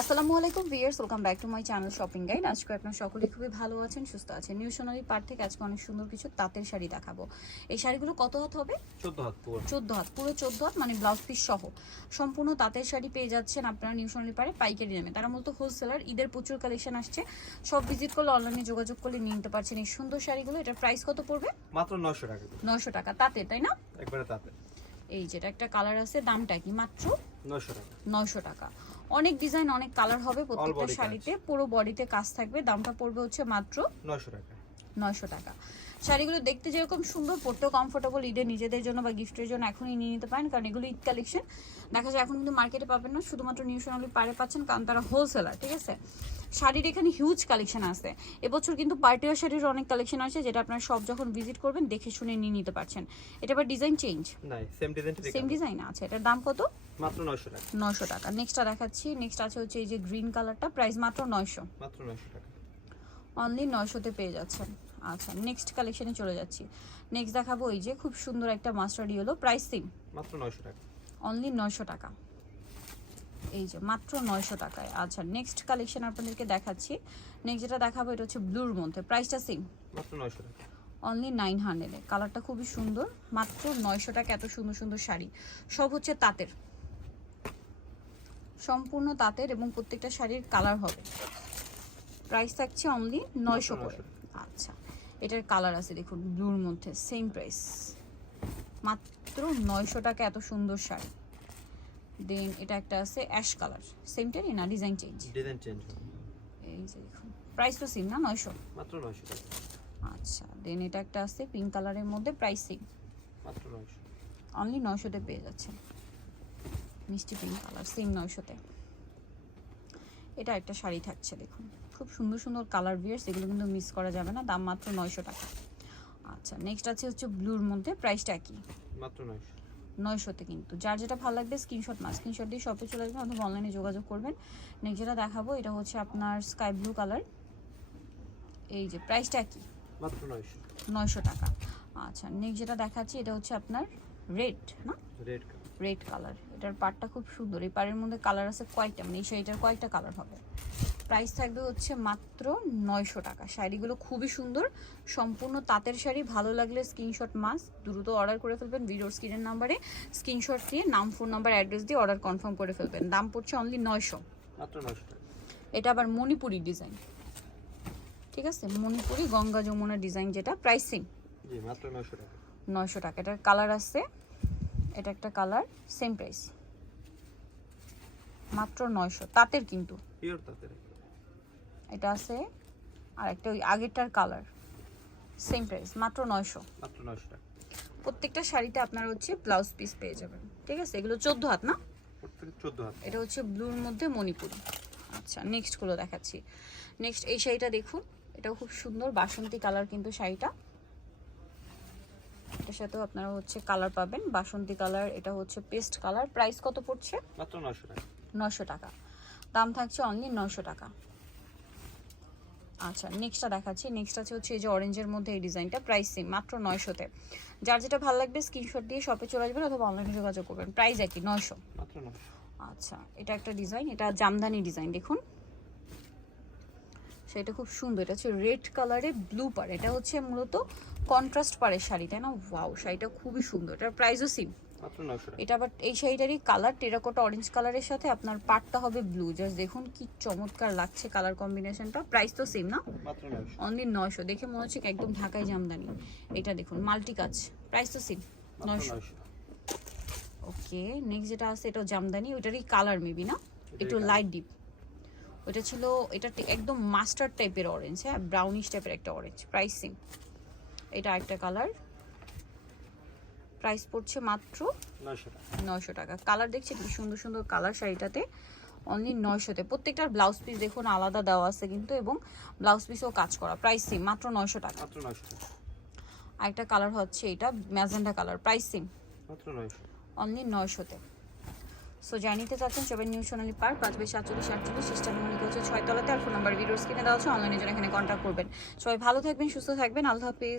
আসসালামু আলাইকুম viewers welcome back to my channel shopping guide. আজকে আপনার সকলে খুবই ভালো আছেন সুস্থ আছেন। নিউ সোনালি পার্ট থেকে আজকে অনেক সুন্দর কিছু তাঁতের শাড়ি দেখাবো। এই শাড়িগুলো কত হাত হবে? চোদ্দ হাত পুরো। চোদ্দ হাত পুরো চোদ্দ হাত মানে ব্লাউজ পিস সহ। সম্পূর্ণ তাঁতের শাড়ি পেয়ে যাচ্ছেন আপনারা নিউ সোনালি পারে পাইকারি দামে। তারা মূলত হোলসেলার ঈদের প্রচুর কালেকশন আসছে। সব ভিজিট করলে অনলাইনে যোগাযোগ করলে নিয়ে নিতে পারছেন এই সুন্দর শাড়িগুলো। এটার প্রাইস কত পড়বে? মাত্র নশো টাকা। নয়শো টাকা তাঁতের তাই না? একবারে তাতে এই যেটা একটা কালার আছে দামটা কি মাত্র নশো টাকা। নয়শো টাকা। অনেক ডিজাইন অনেক কালার হবে প্রত্যেকটা শাড়িতে। পুরো বডিতে কাজ থাকবে। দামটা পড়বে হচ্ছে মাত্র 900 টাকা। নয়শো টাকা। শাড়িগুলো দেখতে যেরকম সুন্দর পড়তে কমফোর্টেবল ঈদের নিজেদের জন্য বা গিফটের জন্য এখনই নিয়ে নিতে পারেন। কারণ এগুলো ঈদ কালেকশন দেখা যায় এখন কিন্তু মার্কেটে পাবেন না। শুধুমাত্র নিউ সোনালি পারে পাচ্ছেন কারণ তারা হোলসেলার ঠিক আছে? শাড়ির এখানে হিউজ কালেকশন আছে। এবছর কিন্তু পার্টিওয়ার শাড়ির অনেক কালেকশন আছে যেটা আপনারা সব যখন ভিজিট করবেন দেখে শুনে নিয়ে নিতে পারছেন। এটা আবার ডিজাইন চেঞ্জ সেম ডিজাইন আছে এটার দাম কত? মাত্র নশো টাকা। নশো টাকা। নেক্সটটা দেখাচ্ছি। নেক্সট আছে হচ্ছে এই যে গ্রিন কালারটা প্রাইস মাত্র নয়শো। মাত্র নশো টাকা। অনলি নয়শোতে পেয়ে যাচ্ছেন। আচ্ছা নেক্সট কালেকশনে চলে যাচ্ছি। নেক্সট দেখাবো এই যে খুব সুন্দর একটা মাস্টার হলো প্রাইস সিম মাত্র নশো টাকা। অনলি নয়শো টাকা। এই যে মাত্র নয়শো টাকায়। আচ্ছা নেক্সট কালেকশন আপনাদেরকে দেখাচ্ছি। নেক্সট যেটা দেখাবো এটা হচ্ছে ব্লুর মধ্যে। প্রাইসটা সেম মাত্র নশো টাকা। অনলি নাইন হান্ড্রেডে কালারটা খুবই সুন্দর। মাত্র নয়শো টাকা এত সুন্দর সুন্দর শাড়ি। সব হচ্ছে তাঁতের। সম্পূর্ণ তাঁতের এবং প্রত্যেকটা শাড়ির কালার হবে। প্রাইস থাকছে অনলি নয়শো করে। আচ্ছা এটার কালার আছে দেখুন ব্লুর মধ্যে। সেম প্রাইস মাত্র নয়শো টাকা এত সুন্দর শাড়ি। দেন এটা একটা আছে অ্যাশ কালার। সেমটারই না ডিজাইন চেঞ্জ ডিজাইন চেঞ্জ এই যে দেখুন প্রাইস তো সেম না নয়শো? মাত্র নশো টাকা। আচ্ছা দেন এটা একটা আছে পিঙ্ক কালারের মধ্যে প্রাইস সেম মাত্র নশো অনলি নয়শোতে পেয়ে যাচ্ছেন। মিষ্টি পিঙ্ক কালার সেম নয়শোতে। এটা একটা শাড়ি থাকছে দেখুন। খুব সুন্দর সুন্দর কালার বিয়ার্স এগুলো কিন্তু মিস করা যাবে না দাম মাত্র নয়শো টাকা। আচ্ছা নেক্সট আছে হচ্ছে ব্লুর মধ্যে প্রাইসটা কি? মাত্র নশো নয়শোতে কিন্তু। যার যেটা ভালো লাগবে স্ক্রিনশট মা স্ক্রিনশট দিয়ে শপে চলে আসবেন অথবা অনলাইনে যোগাযোগ করবেন। নেক্সট যেটা দেখাবো এটা হচ্ছে আপনার স্কাই ব্লু কালার এই যে প্রাইসটা কি? নয়শো। টাকা। আচ্ছা নেক্সট যেটা দেখাচ্ছি এটা হচ্ছে আপনার রেড না? রেড রেড কালার এটার পাড়টা খুব সুন্দর। এই পাড়ের মধ্যে কালার আছে কয়েকটা মানে এই শাড়িটার কয়েকটা কালার হবে? প্রাইস থাকবে হচ্ছে মাত্র নয়শো টাকা। শাড়িগুলো খুবই সুন্দর। সম্পূর্ণ তাঁতের শাড়ি ভালো লাগলে স্ক্রিনশট মাস। দ্রুত অর্ডার করে ফেলবেন ভিডিওর স্ক্রিনের নাম্বারে স্ক্রিনশট দিয়ে নাম ফোন নাম্বার অ্যাড্রেস দিয়ে অর্ডার কনফার্ম করে ফেলবেন। দাম পড়ছে অনলি নয়শো। এটা আবার মণিপুরি ডিজাইন ঠিক আছে? মণিপুরি গঙ্গা যমুনা ডিজাইন যেটা। প্রাইসিং নয়শো টাকা। এটার কালার আছে এটা একটা কালার সেম প্রাইস মাত্র নয়শো। তাঁতের কিন্তু। এটা আছে আর একটা ওই আগেরটার কালার সেম প্রাইস মাত্র নয়শো। মাত্র নশো টাকা। প্রত্যেকটা শাড়িতে আপনারা হচ্ছে ব্লাউজ পিস পেয়ে যাবেন। ঠিক আছে? এগুলো চোদ্দ হাত না? এটা হচ্ছে ব্লুর মধ্যে মণিপুরি। আচ্ছা নেক্সটগুলো দেখাচ্ছি। নেক্সট এই শাড়িটা দেখুন। এটাও খুব সুন্দর বাসন্তী কালার কিন্তু শাড়িটা। এটার সাথেও আপনারা হচ্ছে কালার পাবেন। বাসন্তী কালার এটা হচ্ছে পেস্ট কালার। প্রাইস কত পড়ছে? মাত্র নশো টাকা। নশো টাকা। দাম থাকছে অনলি নশো টাকা। আচ্ছা নেক্সটটা দেখাচ্ছি। নেক্সট আছে হচ্ছে এই যে অরেঞ্জের মধ্যে এই ডিজাইনটা প্রাইস সেম মাত্র নয়শোতে। যার যেটা ভালো লাগবে স্ক্রিনশট দিয়ে শপে চলে আসবেন অথবা অনলাইনে যোগাযোগ করবেন। প্রাইস একই নয়শো। আচ্ছা এটা একটা ডিজাইন এটা জামদানি ডিজাইন দেখুন। সেটা খুব সুন্দর এটা হচ্ছে রেড কালারে ব্লু পার এটা হচ্ছে মূলত কন্ট্রাস্ট পাড়ের শাড়ি তাই না? ওয়াও শাড়িটা খুবই সুন্দর এটার প্রাইসও সিম এটা আবার এই শাড়িটারই কালার টেরাকোটা অরেঞ্জ কালারের সাথে আপনার পাটটা হবে ব্লু জাস্ট দেখুন কি চমৎকার লাগছে কালার কম্বিনেশনটা প্রাইস তো সেম না? অনলি নয়শো দেখে মনে হচ্ছে একদম ঢাকায় জামদানি। এটা দেখুন মাল্টি কাজ প্রাইস তো সেম নয়শো। ওকে নেক্সট যেটা আছে এটা জামদানি ওইটারই কালার মেবি না? একটু লাইট ডিপ ওটা ছিল এটা একদম মাস্টার টাইপের অরেঞ্জ হ্যাঁ ব্রাউনিশ টাইপের একটা অরেঞ্জ প্রাইস সেম এটা একটা কালার প্রাইস পড়ছে মাত্র নয়শো টাকা। কালার দেখছি কি সুন্দর সুন্দর কালার শাড়িটাতে অনলি নয়শোতে। প্রত্যেকটার ব্লাউজ পিস দেখুন আলাদা দেওয়া আছে কিন্তু এবং ব্লাউজ পিসও কাজ করা। প্রাইস সেম মাত্র নয়শো টাকা। আরেকটা কালার হচ্ছে এটা ম্যাজেন্ডা কালার প্রাইস সেম মাত্র অনলি নয়শোতে। সো জানিতে চাচ্ছেন সবাই নিউ সোনালী পার্ক, পাঁচ বাই সাতচল্লিশ, আটচল্লিশ, সিস্টেম মনে হচ্ছে ছয়তলাতে। আর ফোন নাম্বার ভিডিওস কিনে দেওয়া হচ্ছে অনলাইনে জন্য এখানে কন্ট্যাক্ট করবেন। সবাই ভালো থাকবেন, সুস্থ থাকবেন। আল্লাহ হাফিজ।